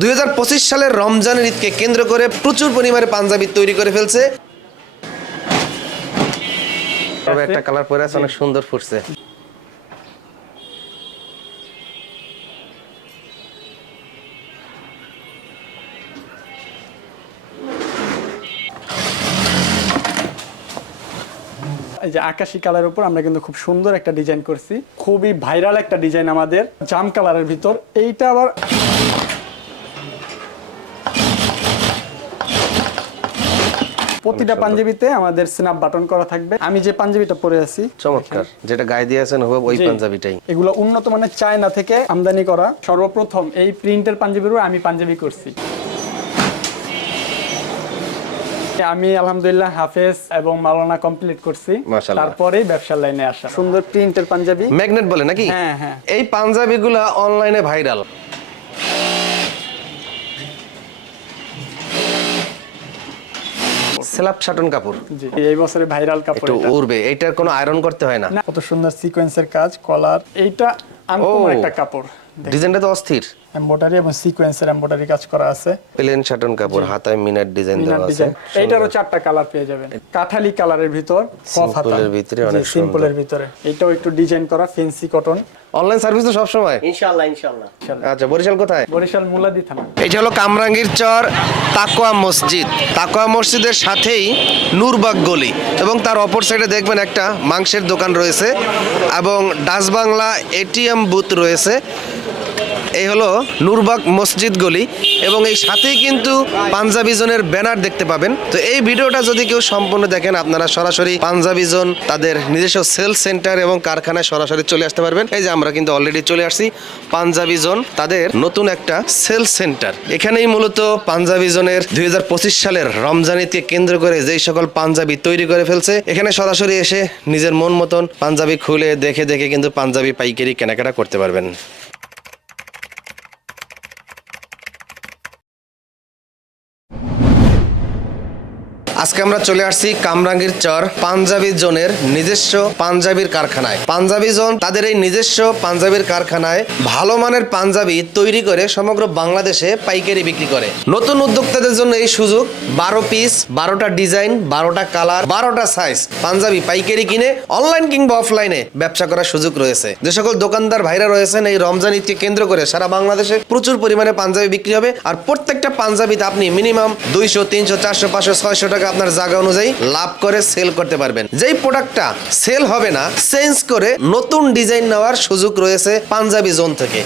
দুই হাজার পঁচিশ সালের রমজানের ঈদকে কেন্দ্র করে প্রচুর পরিমাণে পাঞ্জাবি তৈরি করে ফেলছে। তবে একটা কালার পরে আছে, অনেক সুন্দর ফুটছে। যে আকাশি কালারের উপর আমরা কিন্তু খুব সুন্দর একটা ডিজাইন করছি। খুবই ভাইরাল একটা ডিজাইন আমাদের, জাম কালারের ভিতর। এইটা আবার প্রতিটা পাঞ্জাবিতে আমাদের স্ন্যাপ বাটন করা থাকবে। আমি যে পাঞ্জাবিটা পরে আছি চমৎকার। যেটা গায়ে দিয়ে আছেন হবে ওই পাঞ্জাবিটাই। এগুলো উন্নত মানের চায়না থেকে আমদানি করা। সর্বপ্রথম এই প্রিন্টের পাঞ্জাবিরও আমি পাঞ্জাবি করছি। আমি আলহামদুলিল্লাহ হাফেজ এবং মাওলানা কমপ্লিট করছি। তারপরে ব্যবসার লাইনে আসা। সুন্দর প্রিন্টের পাঞ্জাবি। ম্যাগনেট বলে নাকি? হ্যাঁ, হ্যাঁ। এই পাঞ্জাবিগুলা অনলাইনে ভাইরাল স্ল্যাব শাটন কাপড়। জি এই বছরে ভাইরাল কাপড় একটু। উড়বে এটার কোনো আয়রন করতে হয় না। না, কত সুন্দর সিকোয়েন্সের কাজ কলার এইটা আনকমন একটা কাপড় ডিজাইনটা তো অস্থির। এমব্রয়ডারি এবং সিকোয়েন্সের এমব্রয়ডারি কাজ করা আছে। প্লেন শাটন কাপড় হাতায় মিনার ডিজাইন দেওয়া আছে। ডিজাইন এইটারও চারটা কালার পেয়ে যাবেন। কাঠালি কালারের ভিতর এর ভিতরে অনেক সুন্দর। সিম্পলের ভিতরে। এটাও একটু ডিজাইন করা ফেন্সি কটন অনলাইন সার্ভিস তো সবসময়? ইনশাল্লাহ ইনশাল্লাহ আচ্ছা বরিশাল কোথায়? বরিশাল মুলাদি থানা। এটা হলো কামরাঙ্গীর চর তাকোয়া মসজিদ। তাকোয়া মসজিদের সাথেই নূরবাগ গলি এবং তার অপর সাইডে দেখবেন একটা মাংসের দোকান রয়েছে এবং ডাচ বাংলা এটিএম বুথ রয়েছে। এই হলো নূরবাগ মসজিদ গলি এবং এই সাথেই কিন্তু পাঞ্জাবি জোনের ব্যানার দেখতে পাবেন। তো এই ভিডিওটা যদি কেউ সম্পূর্ণ দেখেন, আপনারা সরাসরি পাঞ্জাবি জোন তাদের নিজস্ব সেল সেন্টার এবং কারখানায় সরাসরি চলে আসতে পারবেন। এই যে আমরা কিন্তু অলরেডি চলে আসছি পাঞ্জাবি জোন তাদের নতুন একটা সেল সেন্টার। এখানেই মূলত পাঞ্জাবি জোনের দুই হাজার পঁচিশ সালের রমজানিকে কেন্দ্র করে যেই সকল পাঞ্জাবি তৈরি করে ফেলছে, এখানে সরাসরি এসে নিজের মন মতন পাঞ্জাবি খুলে দেখে দেখে কিন্তু পাঞ্জাবি পাইকারি কেনাকাটা করতে পারবেন। আজকে আমরা চলে আসছি কামরাঙ্গীর চর পাঞ্জাবি জোনের নিজস্ব পাঞ্জাবির কারখানায়। পাঞ্জাবি জোন তাদের এই নিজস্ব পাঞ্জাবির কারখানায় ভালো মানের পাঞ্জাবি তৈরি করে সমগ্র বাংলাদেশে পাইকারি বিক্রি করে। নতুন উদ্যোক্তাদের জন্য এই সুযোগ, বারো পিস বারোটা ডিজাইন বারোটা কালার বারোটা সাইজ পাঞ্জাবি পাইকারি কিনে অনলাইন কিংবা অফলাইনে ব্যবসা করার সুযোগ রয়েছে। যে সকল দোকানদার ভাইরা রয়েছেন, এই রমজান ঈদকে কেন্দ্র করে সারা বাংলাদেশে প্রচুর পরিমাণে পাঞ্জাবি বিক্রি হবে। আর প্রত্যেকটা পাঞ্জাবিতে আপনি মিনিমাম দুইশো, তিনশো, চারশো, পাঁচশো, ছয়শো টাকা আপনার জায়গা অনুযায়ী লাভ করে সেল করতে পারবেন। যেই প্রোডাক্টটা সেল হবে না চেঞ্জ করে নতুন ডিজাইন নেওয়ার সুযোগ রয়েছে পাঞ্জাবি জোন থেকে।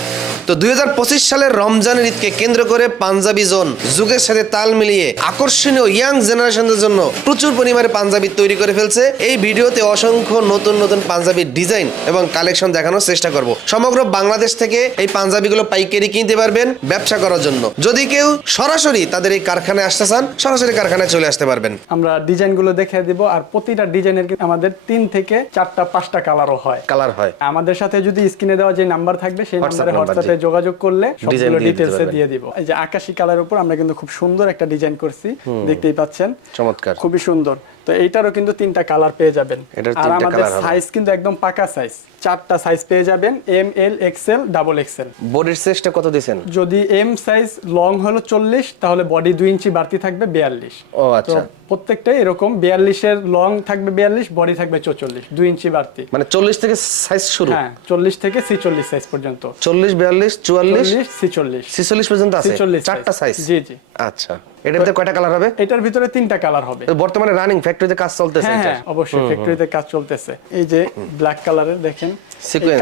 তো দুই হাজার পঁচিশ সালের রমজানের ঈদকে কেন্দ্র করে পাঞ্জাবি জোন যুগের সাথে তাল মিলিয়ে আকর্ষণীয় ইয়াং জেনারেশনদের জন্য প্রচুর পরিমাণে পাঞ্জাবি তৈরি করে ফেলছে। এই ভিডিওতে অসংখ্য নতুন নতুন পাঞ্জাবির ডিজাইন এবং কালেকশন দেখানোর চেষ্টা করব। সমগ্র বাংলাদেশ থেকে এই পাঞ্জাবিগুলো পাইকারি কিনতে পারবেন ব্যবসা করার জন্য। যদি কেউ সরাসরি তাদের এই কারখানায় আসতে চান, সরাসরি কারখানায় চলে আসতে পারবেন। আমরা ডিজাইনগুলো দেখে দিব আর প্রতিটা ডিজাইনের আমাদের তিন থেকে চারটা পাঁচটা কালারও হয়। কালার হয়। আমাদের সাথে যদি স্ক্রিনে দেওয়া যে নাম্বার থাকবে সেই নাম্বারে হোয়াটসঅ্যাপে যোগাযোগ করলে সবগুলো দিতে দিয়ে দিব। এই যে আকাশি কালারের উপর আমরা কিন্তু খুব সুন্দর একটা ডিজাইন করছি। দেখতেই পাচ্ছেন? চমৎকার। খুবই সুন্দর। তো এইটারও কিন্তু তিনটা কালার পেয়ে যাবেন। আর আমাদের সাইজ কিন্তু একদম পাকা সাইজ চারটা সাইজ পেয়ে যাবেন M L XL double XL বডির সাইজটা কত দিছেন? যদি এম সাইজ লং হলো চল্লিশ তাহলে বডি দুই ইঞ্চি বাড়তি থাকবে বিয়াল্লিশ। ও আচ্ছা। প্রত্যেকটাই এরকম বিয়াল্লিশের লং থাকবে বিয়াল্লিশ বডি থাকবে চৌচল্লিশ দুই ইঞ্চি বাড়তি। মানে চল্লিশ থেকে সাইজ শুরু? হ্যাঁ চল্লিশ থেকে ছিচল্লিশ সাইজ পর্যন্ত। চল্লিশ বিয়াল্লিশ চুয়াল্লিশ? চল্লিশ ছিচল্লিশ। ছিচল্লিশ পর্যন্ত আছে? চারটা সাইজ জি জি। আচ্ছা। এটার ভিতরে কয়টা কালার হবে? এটার ভিতরে তিনটা কালার হবে। বর্তমানে রানিং ফ্যাক্টরিতে কাজ চলতেছে হ্যাঁ এটা হ্যাঁ অবশ্যই ফ্যাক্টরিতে কাজ চলতেছে। এই যে ব্ল্যাক কালারের দেখেন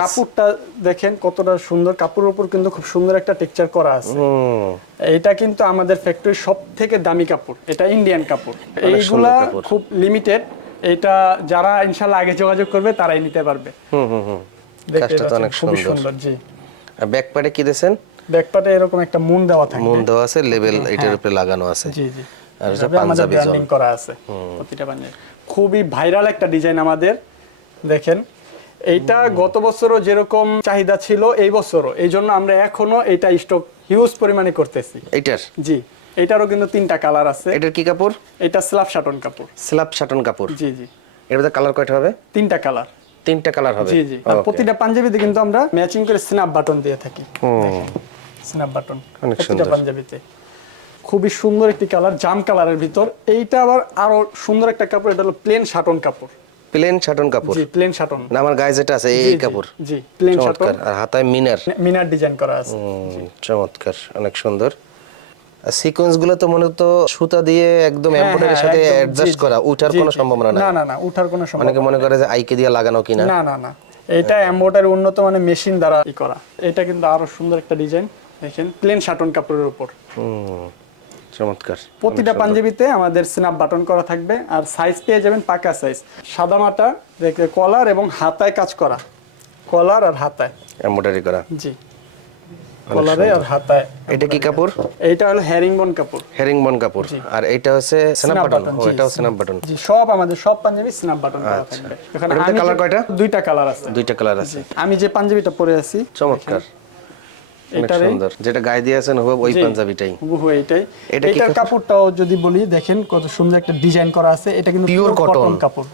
কাপড়টা দেখেন কতটা সুন্দর কাপড়ের উপর কিন্তু খুব সুন্দর একটা টেক্সচার করা আছে। এটা কিন্তু আমাদের ফ্যাক্টরির সব থেকে দামি কাপড় এটা ইন্ডিয়ান কাপড়। এইগুলা খুব লিমিটেড এটা যারা ইনশাল্লাহ আগে যোগাযোগ করবে তারাই নিতে পারবে। হুম হুম হুম। দেখতে কাজটা তো অনেক সুন্দর। জি। ব্যাক পার্টে কি দিয়েছেন? ব্যাকপাটে এরকম একটা মুন দেওয়া থাকবে মুন দেওয়া আছে লেভেল এটার উপরে লাগানো আছে। জি জি। আর এটা পাঞ্জাবি ব্র্যান্ডিং করা আছে প্রতিটা পাঞ্জাবি খুবই ভাইরাল একটা ডিজাইন আমাদের দেখেন। এইটা গত বছরও যেরকম চাহিদা ছিল এই বছরও। এই জন্য আমরা এখনও এইটা স্টক হিউজ পরিমাণে করতেছি। এইটার? জি। এটারও কিন্তু তিনটা কালার আছে। এটার কি কাপড়? এটা স্ল্যাব শাটন কাপড়। স্ল্যাব শাটন কাপড়? জি জি। এর ভিতরে কালার কয়টা হবে? তিনটা কালার তিনটা কালার হবে। জি জি। আর প্রতিটা পাঞ্জাবিতে কিন্তু আমরা ম্যাচিং করে স্ন্যাপ বাটন দিয়ে থাকি। স্ন্যাপ বাটন প্রতিটা পাঞ্জাবিতে। খুবই সুন্দর একটি কালার জাম কালারের ভিতর। এইটা আবার আরও সুন্দর একটা কাপড় এটা হলো প্লেন শাটন কাপড়। প্লেন শাটন কাপড়? জি প্লেন শাটন না আমার গায়ে যেটা আছে এই কাপড়। জি প্লেন শাটন আর হাতায় মিনার। মিনার ডিজাইন করা আছে। চমৎকার অনেক সুন্দর। আর সিকোয়েন্সগুলো তো মনে তো সুতা দিয়ে একদম এমব্রয়ডারির হ্যাঁ, সাথে অ্যাডজাস্ট করা উঠার কোনো। সম্ভাবনা না না না উঠার কোনো অনেকে মনে করে যে আইকে দিয়ে লাগানো কিনা। না না না। এটা এমব্রয়ডারি উন্নত মানের মেশিন দ্বারা ই করা। এটা কিন্তু আরও সুন্দর একটা ডিজাইন দেখেন প্লেন শাটন কাপড়ের উপর। চমৎকার। প্রতিটা পাঞ্জাবিতে আমাদের স্ন্যাপ বাটন করা থাকবে আর সাইজ পেয়ে যাবেন পাকা সাইজ সাদা মাটা কলার এবং হাতায় কাজ করা। কলার আর হাতায়। এমব্রয়ডারি করা। জি। কলারে আর হাতায়। এটা কি কাপড়? এইটা হলো হ্যারিংবন কাপড়। হেরিংবন কাপড়। আর এটা হচ্ছে স্ন্যাপ বাটন ও এটাও স্ন্যাপ বাটন জি সব আমাদের সব পাঞ্জাবি স্ন্যাপ বাটন করা আচ্ছা। থাকবে। এখানে যে- কয়টা? দুইটা কালার আছে। দুইটা কালার আছে। আমি যে পাঞ্জাবিটা পরে আছি চমৎকার। এটারে যেটা গায়ে দিয়ে আছেন হবে ওই পাঞ্জাবিটাই। হুবহু এইটাই। এটার কাপড়টাও যদি বলি দেখেন কত সুন্দর একটা ডিজাইন করা আছে। এটা কিন্তু পিওর কটন কাপড়।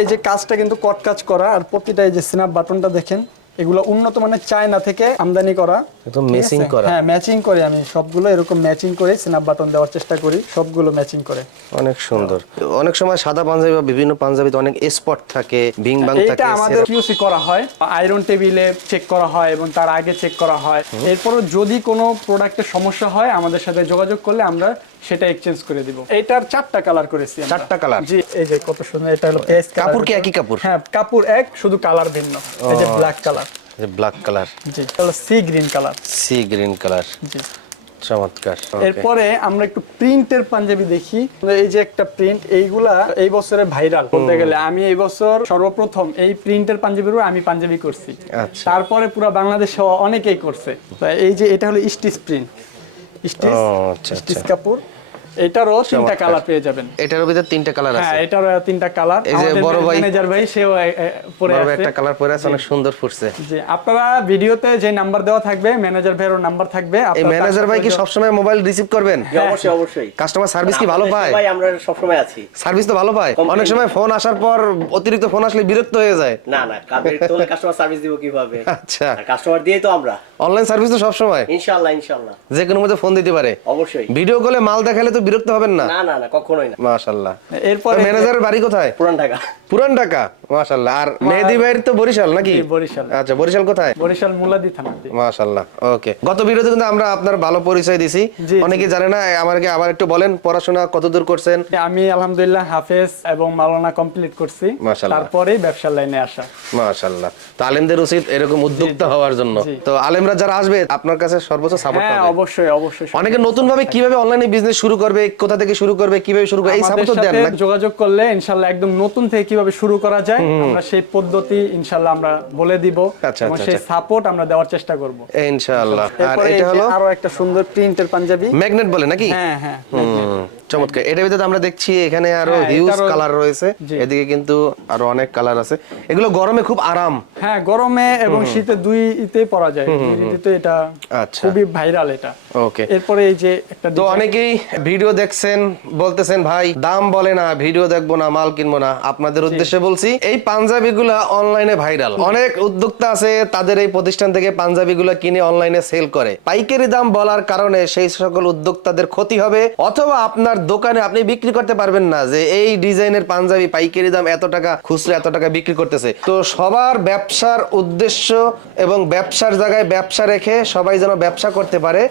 এই যে কাজটা কিন্তু কট কাজ করা আর প্রতিটা এই যে স্ন্যাপ বাটনটা দেখেন এগুলো উন্নত মানের চায়না থেকে আমদানি করা। একদম আছে? করা। হ্যাঁ ম্যাচিং করে আমি। সবগুলো এরকম ম্যাচিং করে স্ন্যাপ বাটন দেওয়ার চেষ্টা করি সবগুলো ম্যাচিং করে। অনেক সুন্দর। অনেক সময় সাদা পাঞ্জাবি বা বিভিন্ন পাঞ্জাবিতে অনেক স্পট থাকে ভিং বাং থাকে আমাদের কিউসি করা হয় আয়রন টেবিলে চেক করা হয় এবং তার আগে চেক করা হয়। এরপরও যদি কোনো প্রোডাক্টের সমস্যা হয় আমাদের সাথে যোগাযোগ করলে আমরা সেটা এক্সচেঞ্জ করে দিব। এইটার চারটা কালার করেছি চারটা কালার জি এই যে কত সুন্দর এটা হলো পেস্ট কাপড় কি একই কাপড়? হ্যাঁ কাপড় এক শুধু কালার ভিন্ন। এই যে ব্ল্যাক কালার ব্ল্যাক কালার জি হলো sea green colour sea green colour জি। চমৎকার এরপরে আমরা একটু প্রিন্টের পাঞ্জাবি দেখি। এই যে একটা প্রিন্ট এইগুলা এই বছরে ভাইরাল বলতে গেলে আমি এই বছর সর্বপ্রথম এই প্রিন্টের পাঞ্জাবিরও আমি পাঞ্জাবি করছি। আচ্ছা। তারপরে পুরো বাংলাদেশে অনেকেই করছে। এই যে এটা হলো স্টিচ প্রিন্ট। স্টিচ আচ্ছা, স্টিচ আচ্ছা। কাপড়। এটারও তিনটা কালার পেয়ে যাবেন। এটার ভিতরে তিনটা কালার হ্যাঁ এটারও তিনটা কালার এই যে বড় ভাই- ম্যানেজার ভাই সেও পরে আছে। একটা কালার পরে আছে অনেক সুন্দর ফুটছে। জি আপনারা ভিডিওতে যে নাম্বার দেওয়া থাকবে ম্যানেজার ভাইয়েরও নাম্বার থাকবে। এই ম্যানেজার ভাই কি যোগ- সবসময় মোবাইল রিসিভ করবেন? অবশ্যই অবশ্যই। কাস্টমার সার্ভিস কি ভালো পায়? ভাই আমরা সবসময় আছি। সার্ভিস তো ভালো পায়। অনেক সময় ফোন আসার পর অতিরিক্ত ফোন আসলে বিরক্ত হয়ে যায়। না না কাস্টমার কাস্টমার সার্ভিস দিব কীভাবে? আচ্ছা। কাস্টমার দিয়ে তো আমরা। অনলাইন সার্ভিস তো সবসময়। ইনশাআল্লাহ ইনশাআল্লাহ যে কোনো মধ্যে ফোন দিতে পারে। অবশ্যই। ভিডিও কলে মাল দেখালে তো বিরক্ত হবেন না? না না না কখনোই না। মাশাল্লাহ। এরপরে ম্যানেজারের বাড়ি কোথায়? পুরান ঢাকা। পুরান ঢাকা? মাশাল্লাহ। আর মেহেদি ভাইয়ের তো বরিশাল নাকি? বরিশাল। আচ্ছা বরিশাল কোথায়? বরিশাল মুলাদি থানাতে মাশাল্লাহ ওকে। গত ভিডিওতে কিন্তু আমরা আপনার ভালো পরিচয় দিছি। অনেকে জানে না আমাকে আবার একটু বলেন পড়াশোনা কতদূর করছেন? আমি আলহামদুলিল্লাহ হাফেজ এবং মাওলানা কমপ্লিট করছি। মাশাআল্লাহ। তারপরেই ব্যবসার লাইনে আসা। মাশাল্লাহ। তো আলেমদের উচিত এরকম উদ্যোক্তা হওয়ার জন্য। তো আলেমরা যারা আসবে আপনার কাছে সর্বোচ্চ সাপোর্ট হ্যাঁ পাবে। অবশ্যই অবশ্যই। অনেকে নতুন ভাবে কীভাবে অনলাইনে বিজনেস শুরু করবে কোথা থেকে শুরু করবে কীভাবে শুরু করবে এই সাপোর্ট দেন না। যোগাযোগ করলে ইনশাআল্লাহ একদম নতুন থেকে কীভাবে শুরু করা যায় আমরা সেই পদ্ধতি ইনশাআল্লাহ আমরা বলে দিব আচ্ছা, এবং আচ্ছা, সেই আচ্ছা। সাপোর্ট আমরা দেওয়ার চেষ্টা করব। ইনশাআল্লাহ আর এটা হলো? আরও একটা সুন্দর প্রিন্টের পাঞ্জাবি। ম্যাগনেট বলে নাকি? হ্যাঁ হ্যাঁ চমৎকার। এটার ভিতরে আমরা দেখছি এখানে আরও হ্যাঁ, হিউজ কালার রয়েছে। এদিকে কিন্তু আরও অনেক কালার আছে। এগুলো গরমে খুব আরাম। হ্যাঁ গরমে এবং শীতে দুই পরা যায়। ঋতুতে এটা আচ্ছা। খুবই ভাইরাল এটা। ওকে এরপরে এই যে একটা তো অনেকেই ভিডিও দেখছেন বলতেছেন ভাই দাম বলে না ভিডিও দেখব না মাল কিনবো না। আপনাদের উদ্দেশ্যে বলছি এই পাঞ্জাবি গুলা অনলাইনে ভাইরাল অনেক উদ্যোক্তা আছে তাদের এই প্রতিষ্ঠান থেকে পাঞ্জাবি গুলা কিনে অনলাইনে সেল করে। পাইকারি দাম বলার কারণে সেই সকল উদ্যোক্তাদের ক্ষতি হবে অথবা আপনার দোকানে আপনি বিক্রি করতে পারবেন না যে এই ডিজাইনের পাঞ্জাবি, পাইকারি দাম এত টাকা, খুচরা এত টাকা বিক্রি করতেছে। তো সবার ব্যবসার উদ্দেশ্য এবং ব্যবসার জায়গায় ব্যবসা রেখে সবাই যেন ব্যবসা করতে পারে,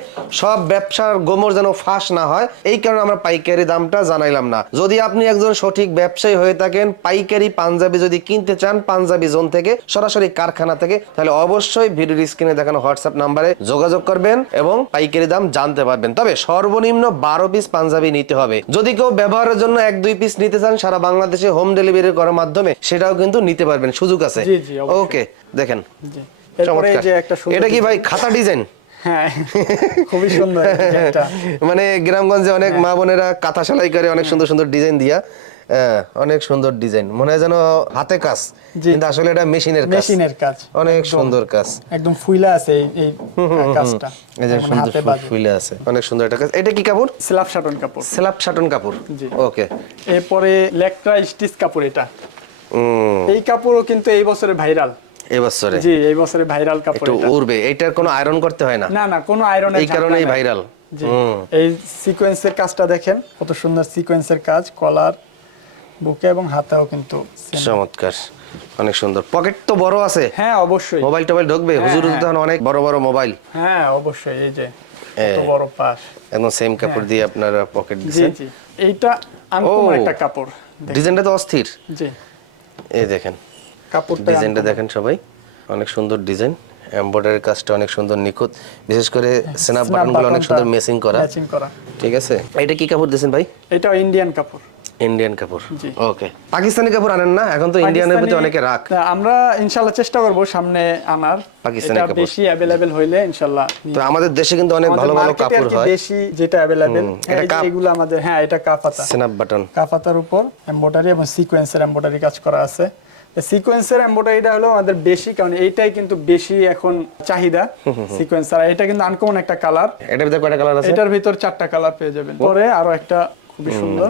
সব ব্যবসার গোমর যেন ফাঁস না হয়, এই কারণে আমরা পাইকারি দামটা জানাইলাম না। যদি আপনি একজন সঠিক ব্যবসায়ী হয়ে থাকেন, পাইকারি পাঞ্জাবি যদি কিনতে চান, পাঞ্জাবি জোন থেকে, সরাসরি কারখানা থেকে, তাহলে অবশ্যই ভিডিওর স্ক্রিনে দেখানো হোয়াটসঅ্যাপ নাম্বারে যোগাযোগ করবেন এবং পাইকারি দাম জানতে পারবেন। তবে সর্বনিম্ন বারো পিস পাঞ্জাবি নিতে হবে। যদি কেউ ব্যবহারের জন্য এক দুই পিস নিতে চান সারা বাংলাদেশে হোম ডেলিভারি করার মাধ্যমে সেটাও কিন্তু নিতে পারবেন। সুযোগ আছে। ওকে দেখেন। এটা কি ভাই খাতা ডিজাইন? হ্যাঁ খুবই সুন্দর মানে গ্রামগঞ্জে অনেক মা বোনেরা কাঁথা সেলাই করে অনেক সুন্দর সুন্দর ডিজাইন দিয়া হ্যাঁ, অনেক সুন্দর ডিজাইন। মনে হয় যেন হাতে কাজ কিন্তু আসলে এটা মেশিনের কাজ। মেশিনের কাজ। অনেক সুন্দর কাজ। একদম ফুইলা আছে এই এই কাজটা। এই যে সুন্দর হাতে ফুল বাজে। ফুলে আছে। অনেক সুন্দর একটা কাজ। এটা কি কাপড়? স্ল্যাব শাটন কাপড়। স্ল্যাব শাটন কাপড়। জি। ওকে। এরপরে লেকট্রা স্টিচ কাপড় এটা। এই কাপড়ও কিন্তু এই বছরে ভাইরাল। এবছরে জি এই বছরে ভাইরাল কাপড় একটু এটা। উড়বে। এটার কোনো আয়রন করতে হয় না? না না কোনো আয়রনের এই কারণেই ভাইরাল। জি। এই সিকোয়েন্সের কাজটা দেখেন কত সুন্দর সিকোয়েন্সের কাজ কলার বুকে এবং হাতেও কিন্তু চমৎকার। অনেক সুন্দর। পকেট তো বড় আছে। হ্যাঁ অবশ্যই। মোবাইল টোবাইল ঢুকবে? হুজুর হ্যাঁ। তখন অনেক বড় বড় মোবাইল। হ্যাঁ অবশ্যই এই যে এ। কত বড় পাশ। একদম সেম কাপড় দিয়ে আপনারা পকেট জি এইটা আনকমন একটা কাপড়। ডিজাইনটা তো অস্থির। জি। এই দেখেন। কাপড়টা ডিজাইনটা দেখেন সবাই। অনেক সুন্দর ডিজাইন। এমব্রয়ডারি কাজটা অনেক সুন্দর নিখুঁত। বিশেষ করে স্ন্যাপ বাটনগুলো অনেক সুন্দর মেসিং করা। ঠিক আছে? এটা কি কাপড় দিয়েছেন ভাই? এটাও ইন্ডিয়ান কাপড়। ইন্ডিয়ান কাপড়। ওকে পাকিস্তানি কাপড় আনেন না? এখন তো ইন্ডিয়ানের প্রতি অনেকে না, আমরা ইনশাল্লাহ চেষ্টা করব সামনে আনার। পাকিস্তানি কাপড়। বেশি অ্যাভেলেবেল হইলে ইনশাল্লাহ তো আমাদের দেশে কিন্তু অনেক ভালো ভালো কাপড় হয়। বেশি যেটা এটা কাপ। এগুলো আমাদের হ্যাঁ এটা কাফাতা স্ন্যাপ বাটন কাফাতার উপর এমব্রয়ডারি এবং সিকোয়েন্সের এমব্রয়ডারি কাজ করা আছে। সিকোয়েন্সের এমব্রয়ডারিটা হলো আমাদের বেশি কারণ এইটাই কিন্তু বেশি এখন চাহিদা সিকোয়েন্স আর এটা কিন্তু আনকমন একটা কালার এটার ভিতরে কয়টা কালার আছে? এটার ভিতর চারটা কালার পেয়ে যাবেন। পরে আরও একটা খুবই সুন্দর।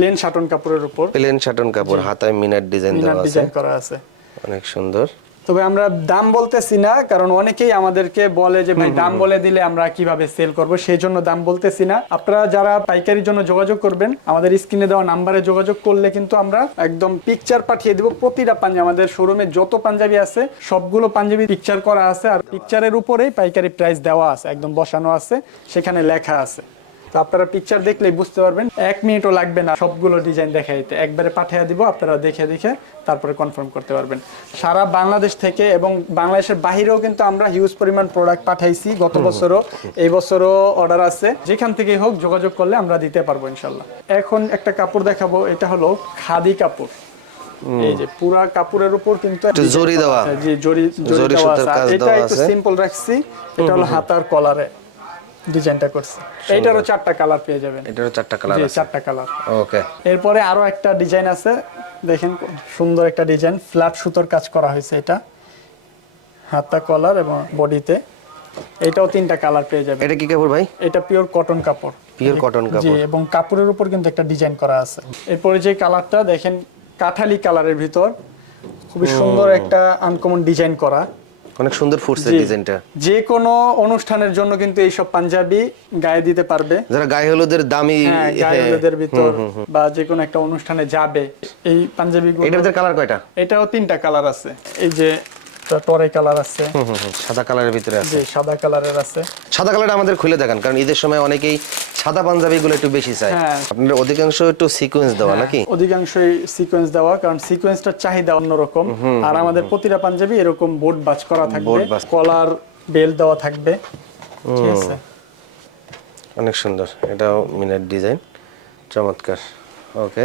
প্লেন শাটন কাপড়ের উপর। প্লেন শাটন কাপড় হাতায় মিনার ডিজাইন দেওয়া আছে। ডিজাইন করা আছে। অনেক সুন্দর। তবে আমরা দাম বলতেছি না কারণ অনেকেই আমাদেরকে বলে যে ভাই দাম বলে দিলে আমরা কীভাবে সেল করব? সেই জন্য দাম বলতেছি না। আপনারা যারা পাইকারির জন্য যোগাযোগ করবেন আমাদের স্ক্রিনে দেওয়া নাম্বারে যোগাযোগ করলে কিন্তু আমরা একদম পিকচার পাঠিয়ে দিব। প্রতিটা পাঞ্জাবি আমাদের শোরুমে যত পাঞ্জাবি আছে সবগুলো পাঞ্জাবি পিকচার করা আছে। আর পিকচারের উপরেই পাইকারি প্রাইস দেওয়া আছে একদম বসানো আছে। সেখানে লেখা আছে। তো আপনারা পিকচার দেখলেই বুঝতে পারবেন এক মিনিটও লাগবে না সবগুলো ডিজাইন দেখাইতে। একবারে পাঠিয়ে দিব আপনারা দেখে দেখে তারপরে কনফার্ম করতে পারবেন। সারা বাংলাদেশ থেকে এবং বাংলাদেশের বাহিরেও কিন্তু আমরা হিউজ পরিমাণ প্রোডাক্ট পাঠাইছি গত বছরও। এই বছরও অর্ডার আছে। যেখান থেকেই হোক যোগাযোগ করলে আমরা দিতে পারব ইনশাল্লাহ। এখন একটা কাপড় দেখাবো এটা হলো খাদি কাপড়। এই যে পুরা কাপড়ের উপর কিন্তু জরি দেওয়া। আছে। জি জরি জরি দেওয়া এটা একটু সিম্পল রাখছি এটা হলো হাতার কলারে। ডিজাইনটা করছি। এইটারও চারটা কালার পেয়ে যাবেন। এটারও চারটা কালার আছে। চারটা কালার ওকে এরপরে আরও একটা ডিজাইন আছে দেখেন সুন্দর একটা ডিজাইন ফ্ল্যাট সুতোর কাজ করা হয়েছে এটা। হাতা কলার এবং বডিতে। এটাও তিনটা কালার পেয়ে যাবে এটা কি কাপড় ভাই? এটা পিওর কটন কাপড়। পিওর কটন cotton জি কাপড়। এবং কাপড়ের উপর কিন্তু একটা ডিজাইন করা আছে। এরপরে যে কালারটা দেখেন কাঠালি কালারের ভিতর। খুবই সুন্দর একটা আনকমন ডিজাইন করা। অনেক সুন্দর ফুটছে ডিজাইনটা। যে কোনো অনুষ্ঠানের জন্য কিন্তু পাঞ্জাবি গায়ে দিতে পারবে। যারা গায়ে হলুদের দামি হ্যাঁ গায়ে হলুদের ভিতর বা যে কোনো একটা অনুষ্ঠানে যাবে এই পাঞ্জাবি এটার ভিতরে কালার কয়টা? এটাও তিনটা কালার আছে। এই যে টরে কালার আছে। সাদা কালারের ভিতরে আছে। সাদা কালারের আছে। সাদা কালারটা আমাদের খুলে দেখান কারণ ঈদের সময় অনেকেই সাদা পাঞ্জাবি গুলো একটু বেশি চায় হ্যাঁ। আপনার অধিকাংশ একটু সিকোয়েন্স দেওয়া নাকি? অধিকাংশই সিকোয়েন্স দেওয়া কারণ সিকোয়েন্সটার চাহিদা অন্যরকম। আর আমাদের প্রতিটা পাঞ্জাবি এরকম বোর্ড বাজ করা থাকবে। কলার বেল দেওয়া থাকবে। ঠিক আছে। অনেক সুন্দর। এটাও মিনার ডিজাইন। চমৎকার। ওকে।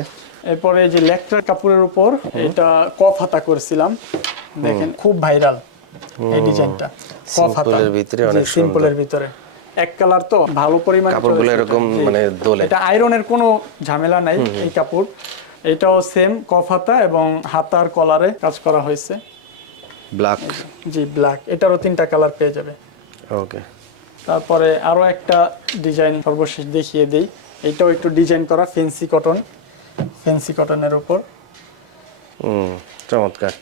এরপরে যে লেকটার কাপড়ের উপর এটা কফ হাতা করেছিলাম। দেখেন খুব ভাইরাল এই ডিজাইনটা। কফ হাতা ভিতরে অনেক। সিম্পলের ভিতরে। এক কালার তো ভালো পরিমাণে কাপড়গুলো এরকম মানে দোলে। এটা আয়রনের কোনো ঝামেলা নাই এই কাপড়। এটাও সেম কফ হাতা এবং হাতার কলারে কাজ করা হয়েছে। ব্ল্যাক জি ব্ল্যাক এটারও তিনটা কালার পেয়ে যাবে। ওকে তারপরে আরও একটা ডিজাইন সর্বশেষ দেখিয়ে দেই। এটাও একটু ডিজাইন করা ফেন্সি কটন ফেন্সি কটনের উপর। চমৎকার।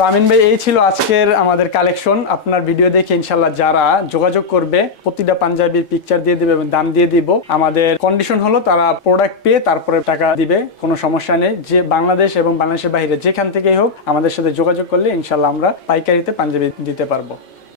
তো আমিন ভাই, এই ছিল আজকের আমাদের কালেকশন আপনার ভিডিও দেখে ইনশাল্লাহ যারা যোগাযোগ করবে, প্রতিটা পাঞ্জাবির পিকচার দিয়ে দিবে এবং দাম দিয়ে দিব। আমাদের কন্ডিশন হলো তারা প্রোডাক্ট পেয়ে তারপরে টাকা দিবে, কোনো সমস্যা নেই। যে বাংলাদেশ এবং বাংলাদেশের বাইরে যেখান থেকেই হোক, আমাদের সাথে যোগাযোগ করলে ইনশাল্লাহ আমরা পাইকারিতে পাঞ্জাবি দিতে পারব।